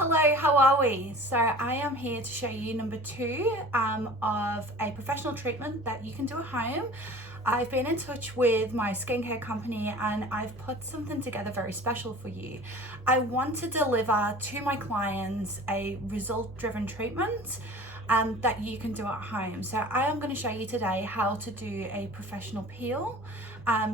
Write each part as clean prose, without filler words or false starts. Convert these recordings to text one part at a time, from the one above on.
Hello, how are we? So I am here to show you number two of a professional treatment that you can do at home. I've been in touch with my skincare company and I've put something together very special for you. I want to deliver to my clients a result-driven treatment that you can do at home. So I am going to show you today how to do a professional peel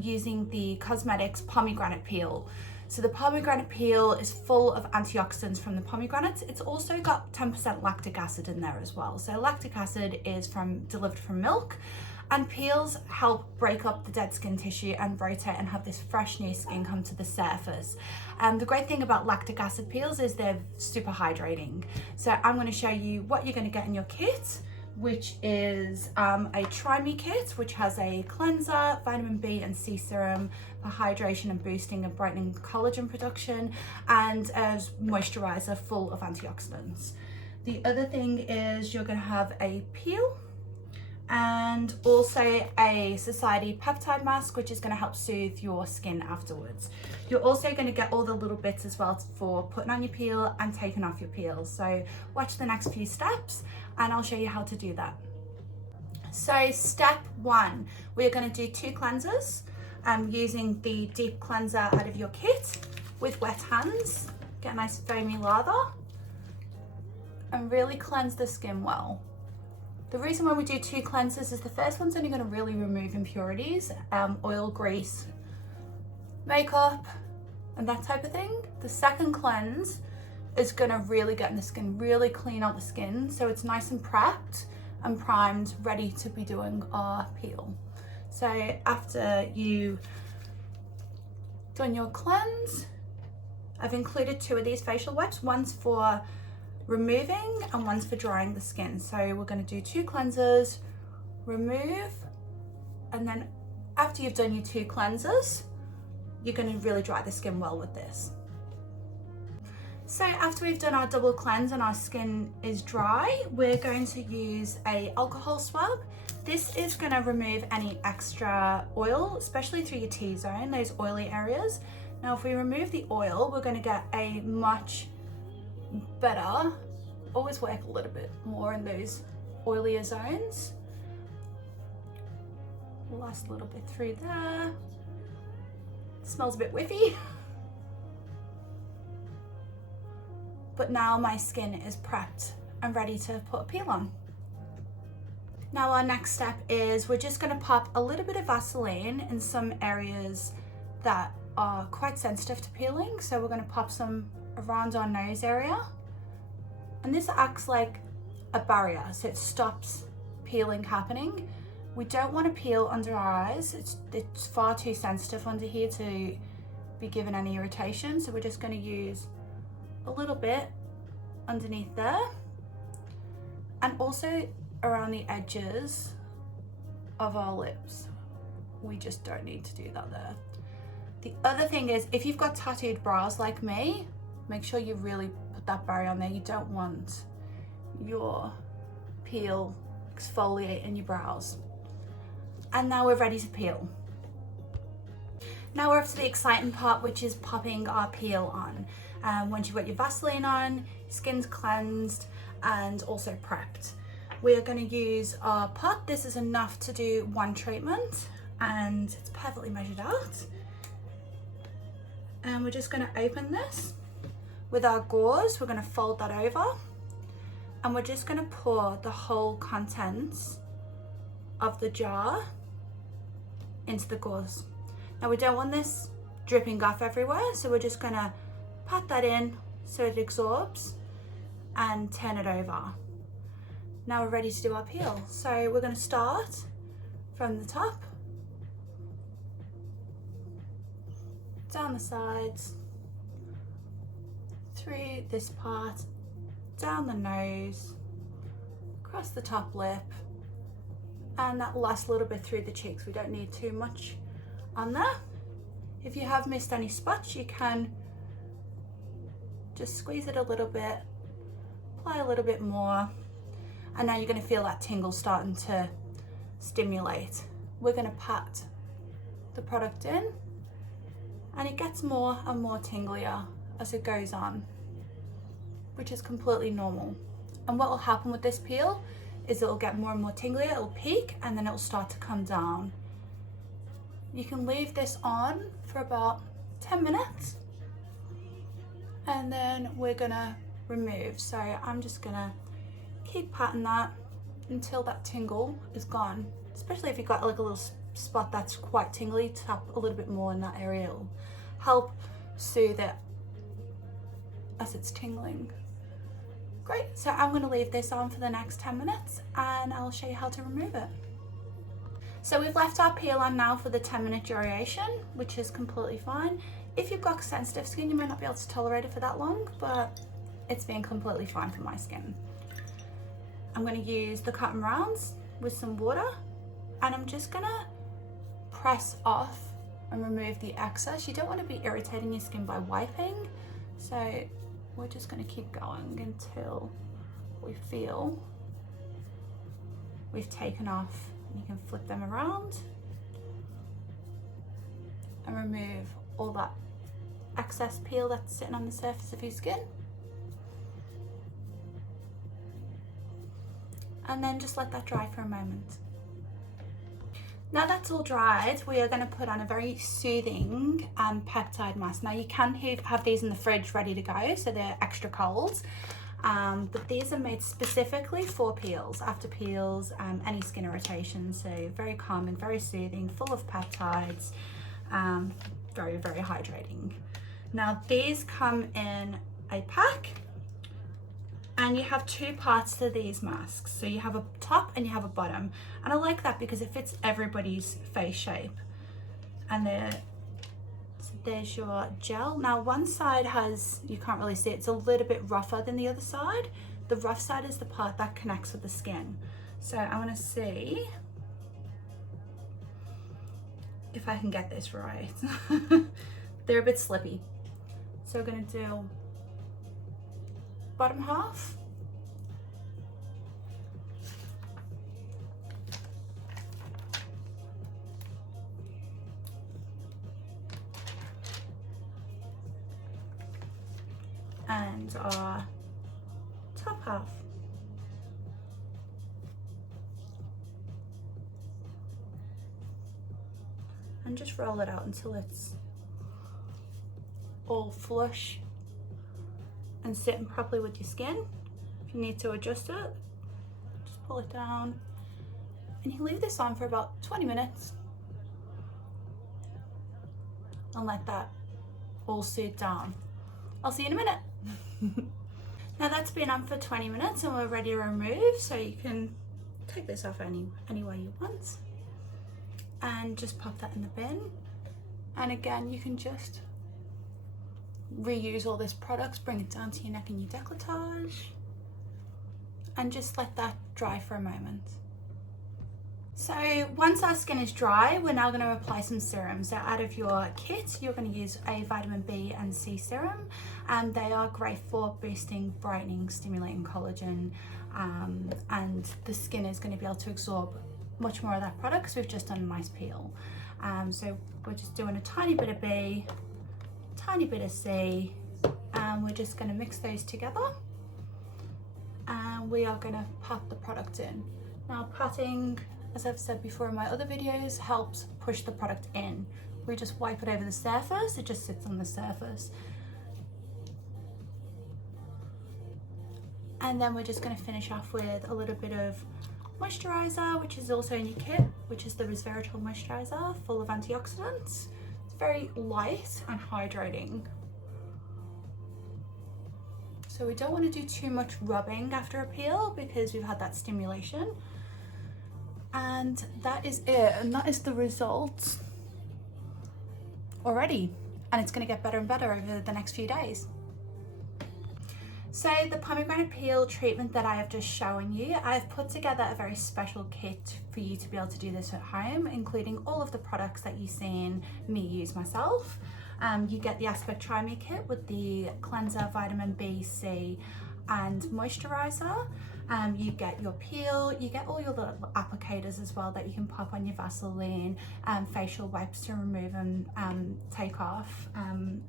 using the Cosmedix Pomegranate Peel. So the pomegranate peel is full of antioxidants from the pomegranates. It's also got 10% lactic acid in there as well. So lactic acid is delivered from milk, and peels help break up the dead skin tissue and rotate and have this fresh new skin come to the surface. The great thing about lactic acid peels is they're super hydrating. So I'm going to show you what you're going to get in your kit, which is a Try Me kit, which has a cleanser, vitamin B and C serum for hydration and boosting and brightening collagen production, and a moisturiser full of antioxidants. The other thing is you're going to have a peel and also a Societe Peptide mask, which is going to help soothe your skin afterwards. You're also going to get all the little bits as well for putting on your peel and taking off your peel. So watch the next few steps and I'll show you how to do that. So step one, we're going to do 2 cleansers using the deep cleanser out of your kit with wet hands. Get a nice foamy lather and really cleanse the skin well. The reason why we do 2 cleansers is the first one's only going to really remove impurities, oil, grease, makeup, and that type of thing. The second cleanse is going to really get in the skin, really clean out the skin, so it's nice and prepped and primed, ready to be doing our peel. So after you've done your cleanse, I've included 2 of these facial wipes. One's for removing and one's for drying the skin. So we're going to do 2 cleansers, remove, and then after you've done your 2 cleansers, you're going to really dry the skin well with this. So after we've done our double cleanse and our skin is dry, we're going to use a alcohol swab. This is going to remove any extra oil, especially through your T-zone, those oily areas. Now if we remove the oil, we're going to get a much better, always work a little bit more in those oilier zones. Last little bit through there. Smells a bit whiffy. But now my skin is prepped and ready to put a peel on. Now our next step is we're just going to pop a little bit of Vaseline in some areas that are quite sensitive to peeling. So we're going to pop some around our nose area, and this acts like a barrier, so it stops peeling happening. We don't want to peel under our eyes. It's far too sensitive under here to be given any irritation, so we're just going to use a little bit underneath there and also around the edges of our lips. We just don't need to do that there. The other thing is, if you've got tattooed brows like me, make sure you really put that barrier on there. You don't want your peel exfoliating your brows. And now we're ready to peel. Now we're up to the exciting part, which is popping our peel on. Once you've got your Vaseline on, skin's cleansed and also prepped, we're going to use our pot. This is enough to do 1 treatment and it's perfectly measured out. And we're just going to open this with our gauze. We're going to fold that over and we're just going to pour the whole contents of the jar into the gauze. Now we don't want this dripping off everywhere, so we're just going to pat that in so it absorbs and turn it over. Now we're ready to do our peel. So we're going to start from the top, down the sides, through this part, down the nose, across the top lip, and that last little bit through the cheeks. We don't need too much on there. If you have missed any spots, you can just squeeze it a little bit, apply a little bit more, and now you're going to feel that tingle starting to stimulate. We're going to pat the product in and it gets more and more tinglier as it goes on. which is completely normal. And what will happen with this peel is it'll get more and more tingly, it'll peak, and then it'll start to come down. You can leave this on for about 10 minutes, and then we're gonna remove. So I'm just gonna keep patting that until that tingle is gone. Especially if you've got like a little spot that's quite tingly, tap a little bit more in that area. It'll help soothe it as it's tingling. Great, so I'm gonna leave this on for the next 10 minutes and I'll show you how to remove it. So we've left our peel on now for the 10-minute duration, which is completely fine. If you've got sensitive skin, you might not be able to tolerate it for that long, but it's been completely fine for my skin. I'm gonna use the cotton rounds with some water, and I'm just gonna press off and remove the excess. You don't wanna be irritating your skin by wiping, so we're just gonna keep going until we feel we've taken off. You can flip them around and remove all that excess peel that's sitting on the surface of your skin. And then just let that dry for a moment. Now that's all dried, we are going to put on a very soothing peptide mask. Now you can have these in the fridge ready to go, so they're extra cold. But these are made specifically for peels, after peels, any skin irritation. So very calming, very soothing, full of peptides, very, very hydrating. Now these come in a pack, and you have two parts to these masks. So you have a top and you have a bottom. And I like that because it fits everybody's face shape. And there's your gel. Now one side has, you can't really see it, it's a little bit rougher than the other side. The rough side is the part that connects with the skin. So I want to see if I can get this right. They're a bit slippy. So we're going to do bottom half. And our top half. And just roll it out until it's all flush and sitting properly with your skin. If you need to adjust it, just pull it down. And you can leave this on for about 20 minutes and let that all soothe down. I'll see you in a minute. Now that's been on for 20 minutes and we're ready to remove, so you can take this off any way you want and just pop that in the bin. And again, you can just reuse all this product, bring it down to your neck and your décolletage, and just let that dry for a moment. So once our skin is dry, we're now going to apply some serums. So out of your kit, you're going to use a vitamin B and C serum, and they are great for boosting, brightening, stimulating collagen, and the skin is going to be able to absorb much more of that product because we've just done a nice peel. So we're just doing a tiny bit of B, tiny bit of C, and we're just going to mix those together, and we are going to pat the product in. Now patting, as I've said before in my other videos, helps push the product in. We just wipe it over the surface, it just sits on the surface. And then we're just going to finish off with a little bit of moisturiser, which is also in your kit, which is the Resveratrol Moisturiser, full of antioxidants. It's very light and hydrating. So we don't want to do too much rubbing after a peel because we've had that stimulation. And that is it, and that is the result already, and it's going to get better and better over the next few days. So the pomegranate peel treatment that I have just shown you, I've put together a very special kit for you to be able to do this at home, including all of the products that you've seen me use myself. You get the Aspect Try Me kit with the cleanser, vitamin B, C and moisturiser. You get your peel, you get all your little applicators as well that you can pop on your Vaseline, facial wipes to remove and take off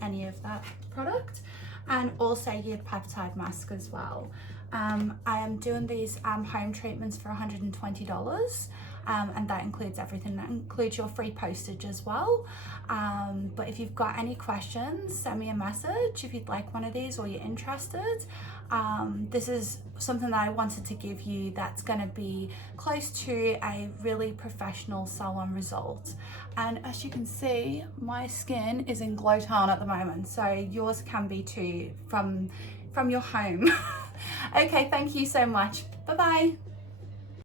any of that product. and also your peptide mask as well. I am doing these home treatments for $120, and that includes everything. That includes your free postage as well. But if you've got any questions, send me a message if you'd like one of these or you're interested. This is something that I wanted to give you that's going to be close to a really professional salon result. And as you can see, my skin is in glow town at the moment, so yours can be too from your home. Okay, thank you so much. Bye bye.